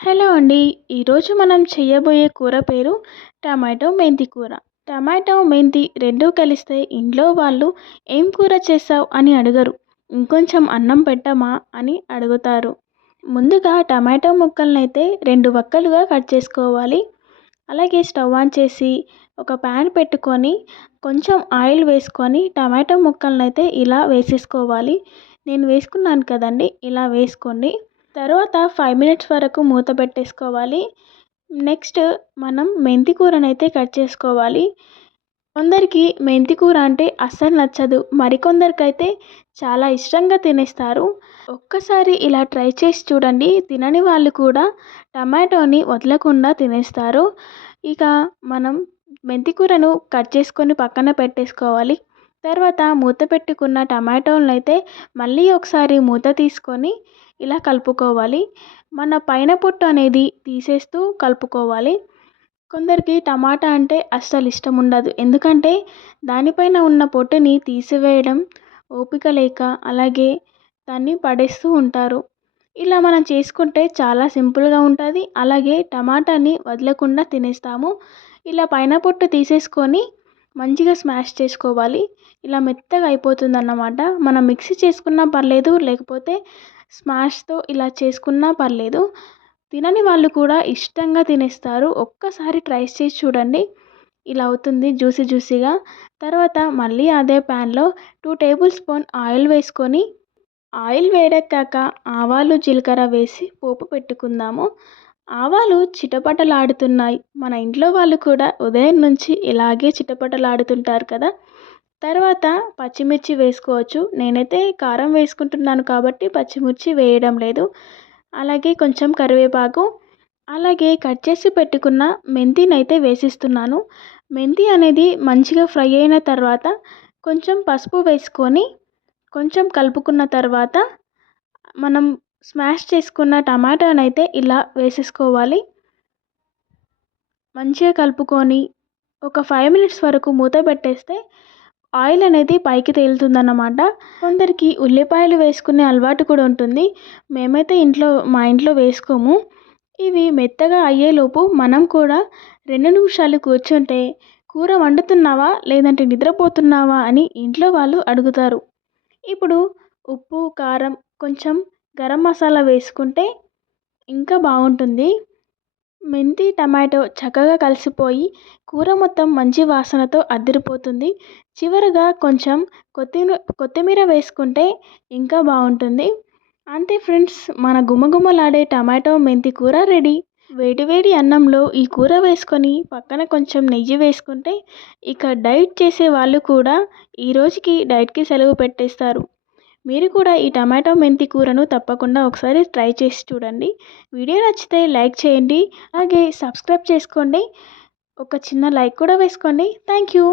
Hello అండి. ఈరోజు మనం చేయబోయే కూర పేరు టమాటో మెంతి కూర. టమాటో, మెంతి రెండూ కలిస్తే ఇంట్లో వాళ్ళు ఏం కూర చేసావు అని అడగరు. ఇంకొంచెం అన్నం పెట్టమా అని అడుగుతారు. ముందుగా టమాటో ముక్కలనైతే 2 వక్కలుగా కట్ చేసుకోవాలి. అలాగే స్టవ్ ఆన్ చేసి ఒక ప్యాన్ పెట్టుకొని కొంచెం ఆయిల్ వేసుకొని టమాటో ముక్కలనైతే ఇలా వేసేసుకోవాలి. నేను వేసుకున్నాను కదండి, ఇలా వేసుకోండి. తర్వాత 5 మినిట్స్ వరకు మూత పెట్టేసుకోవాలి. నెక్స్ట్ మనం మెంతి కూరనైతే కట్ చేసుకోవాలి. కొందరికి మెంతి కూర అంటే అస్సలు నచ్చదు. మరికొందరికైతే చాలా ఇష్టంగా తినేస్తారు. ఒక్కసారి ఇలా ట్రై చేసి చూడండి. తినని వాళ్ళు కూడా టమాటోని వదలకుండా తినేస్తారు. ఇక మనం మెంతి కూరను కట్ చేసుకొని పక్కన పెట్టేసుకోవాలి. తర్వాత మూత పెట్టుకున్న టమాటోలనైతే మళ్ళీ ఒకసారి మూత తీసుకొని ఇలా కలుపుకోవాలి. మన పైన పొట్టు అనేది తీసేస్తూ కలుపుకోవాలి. కొందరికి టమాటా అంటే అస్సలు ఇష్టం ఉండదు. ఎందుకంటే దానిపైన ఉన్న పొట్టుని తీసివేయడం ఓపిక లేక, అలాగే దాన్ని పడేస్తూ ఉంటారు. ఇలా మనం చేసుకుంటే చాలా సింపుల్గా ఉంటుంది. అలాగే టమాటాని వదలకుండా తినేస్తాము. ఇలా పైన పొట్టు తీసేసుకొని మంచిగా స్మాష్ చేసుకోవాలి. ఇలా మెత్తగా అయిపోతుందన్నమాట. మనం మిక్సీ చేసుకున్నా పర్లేదు, లేకపోతే స్మాష్తో ఇలా చేసుకున్నా పర్లేదు. తినని వాళ్ళు కూడా ఇష్టంగా తినేస్తారు. ఒక్కసారి ట్రై చేసి చూడండి. ఇలా అవుతుంది జ్యూసీ జ్యూసీగా. తర్వాత మళ్ళీ అదే ప్యాన్లో 2 టేబుల్ స్పూన్ ఆయిల్ వేసుకొని, ఆయిల్ వేడెక్కాక ఆవాలు, జీలకర్ర వేసి పోపు పెట్టుకుందాము. ఆవాలు చిటపటలాడుతున్నాయి. మన ఇంట్లో వాళ్ళు కూడా ఉదయం నుంచి ఇలాగే చిటపటలాడుతుంటారు కదా. తర్వాత పచ్చిమిర్చి వేసుకోవచ్చు. నేనైతే కారం వేసుకుంటున్నాను కాబట్టి పచ్చిమిర్చి వేయడం లేదు. అలాగే కొంచెం కరివేపాకు, అలాగే కట్ చేసి పెట్టుకున్న మెంతినైతే వేసిస్తున్నాను. మెంతి అనేది మంచిగా ఫ్రై అయిన తర్వాత కొంచెం పసుపు వేసుకొని కొంచెం కలుపుకున్న తర్వాత మనం స్మాష్ చేసుకున్న టమాటానైతే ఇలా వేసేసుకోవాలి. మంచిగా కలుపుకొని ఒక 5 మినిట్స్ వరకు మూత పెట్టేస్తే ఆయిల్ అనేది పైకి తేలుతుందన్నమాట. కొందరికి ఉల్లిపాయలు వేసుకునే అలవాటు కూడా ఉంటుంది. మేమైతే మా ఇంట్లో వేసుకోము. ఇవి మెత్తగా అయ్యేలోపు మనం కూడా 2 నిమిషాలు కూర్చుంటే కూర వండుతున్నావా లేదంటే నిద్రపోతున్నావా అని ఇంట్లో వాళ్ళు అడుగుతారు. ఇప్పుడు ఉప్పు, కారం, కొంచెం గరం మసాలా వేసుకుంటే ఇంకా బాగుంటుంది. మెంతి, టమాటో చక్కగా కలిసిపోయి కూర మొత్తం మంచి వాసనతో అదిరిపోతుంది. చివరగా కొంచెం కొత్తిమీర వేసుకుంటే ఇంకా బాగుంటుంది. అంతే ఫ్రెండ్స్, మన గుమగుమలాడే టమాటో మెంతి కూర రెడీ. వేడి వేడి అన్నంలో ఈ కూర వేసుకొని పక్కన కొంచెం నెయ్యి వేసుకుంటే ఇక డైట్ చేసే వాళ్ళు కూడా ఈ రోజుకి డైట్కి సెలవు పెట్టేస్తారు. మీరు కూడా ఈ టమాటో మెంతి కూరను తప్పకుండా ఒకసారి ట్రై చేసి చూడండి. వీడియో నచ్చితే లైక్ చేయండి. అలాగే సబ్స్క్రైబ్ చేసుకోండి. ఒక చిన్న లైక్ కూడా వేసుకోండి. Thank you.